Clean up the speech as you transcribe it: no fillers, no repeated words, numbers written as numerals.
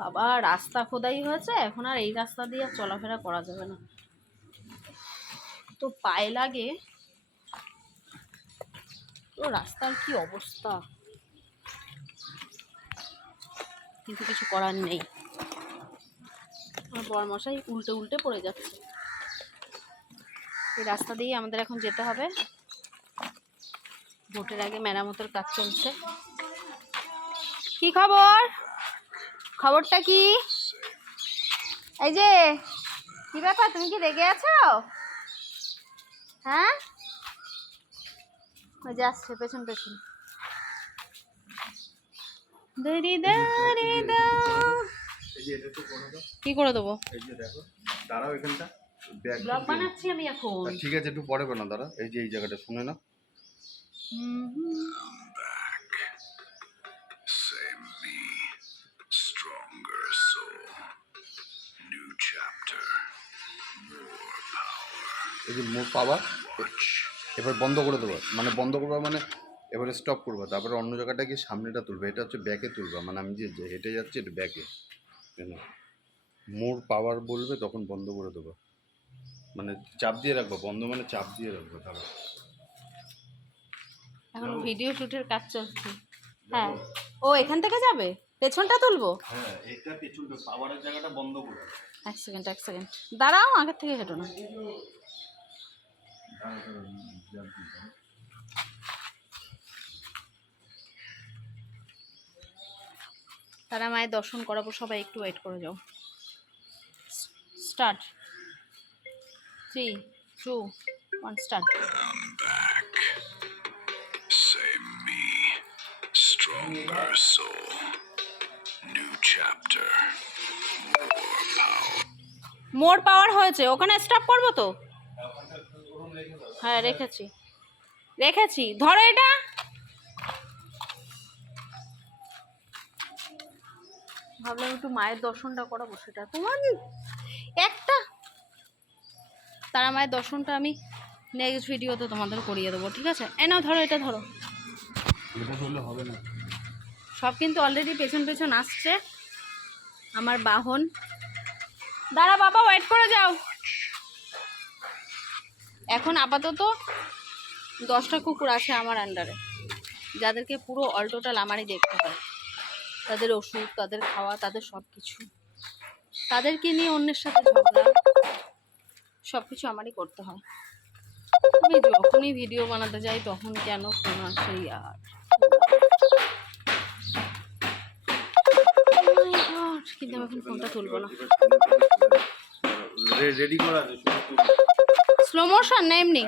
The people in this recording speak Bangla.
বাবা রাস্তা খোদাই হয়েছে, এখন আর এই রাস্তা দিয়ে চলাফেরা করা যাবে না, তো পায়ে লাগে। তো রাস্তার কি অবস্থা, কিন্তু কিছু করার নেই। আমার বরমশাই উল্টে উল্টে পড়ে যাচ্ছে। এই রাস্তা দিয়ে আমাদের এখন যেতে হবে। ভোটের আগে মেরামতের কাজ চলছে। কি খবর? খবরটা কি? এই যে কি ব্যাপার, তুমি কি রেগে আছো? হ্যাঁ, ওই যে আসছে পেছন পেছন। কি করে দেবো? দাঁড়াও এখানটা, ব্লগ বানাচ্ছি আমি এখন। ঠিক আছে একটু পরে বানা, দাঁড়া। এই যে এই জায়গাটা শুনে না। এই যে মোর পাওয়ার, এবার বন্ধ করে দেবো, মানে বন্ধ করবো মানে এবারে স্টপ করবো, তারপরে অন্য জায়গাটা গিয়ে সামনেটা তুলবে। এটা হচ্ছে ব্যাকে তুলবা, মানে আমি যে হেঁটে যাচ্ছি এটা ব্যাকে। মোর পাওয়ার বলবে তখন বন্ধ করে দেবো, মানে চাপ দিয়ে রাখবো, বন্ধ মানে চাপ দিয়ে রাখবো। তাহলে এখন ভিডিও শুটের কাজ চলছে। হ্যাঁ, ও এখান থেকে যাবে, পেছনটা তুলবো। হ্যাঁ, এটা পেছনটা পাওয়ারের জায়গাটা বন্ধ করে। এক সেকেন্ড দাঁড়াও, আগের থেকে হেঁটো না। তারা মায়ের দর্শন করাবো, সবাই একটু ওয়েট করে যাও। Start, 3, 2, 1 start. মোর পাওয়ার হয়েছে, ওখানে স্টপ করবো তো? হ্যাঁ রেখেছি, ধরো এটা। ভাবলাম একটু মায়ের দর্শনটা করাবো, সেটা তোমার একটা। তারা মায়ের দর্শনটা আমি নেক্সট ভিডিওতে তোমাদের করিয়ে দেবো, ঠিক আছে? এ নাও ধরো, এটা ধরো। হবে না, সব কিন্তু অলরেডি পেছন পেছন আসছে আমার বাহন। দাঁড়া বাবা, ওয়েট করে যাও। এখন আপাতত 10টা কুকুর আছে আমার আন্ডারে, যাদেরকে পুরো অল্টোটাল আমারই দেখতে হয়। তাদের ওষুধ, তাদের খাওয়া, তাদের সব কিছু, তাদেরকে নিয়ে অন্যের সাথে ঝগড়া, সব কিছু আমারই করতে হয়। আমি যখনই ভিডিও বানাতে যাই তখন কেন ফোন আসে আর। কিন্তু আমি এখন ফোনটা তুলবো না। রেডি করা আছে, স্লো মোশন না এমনি?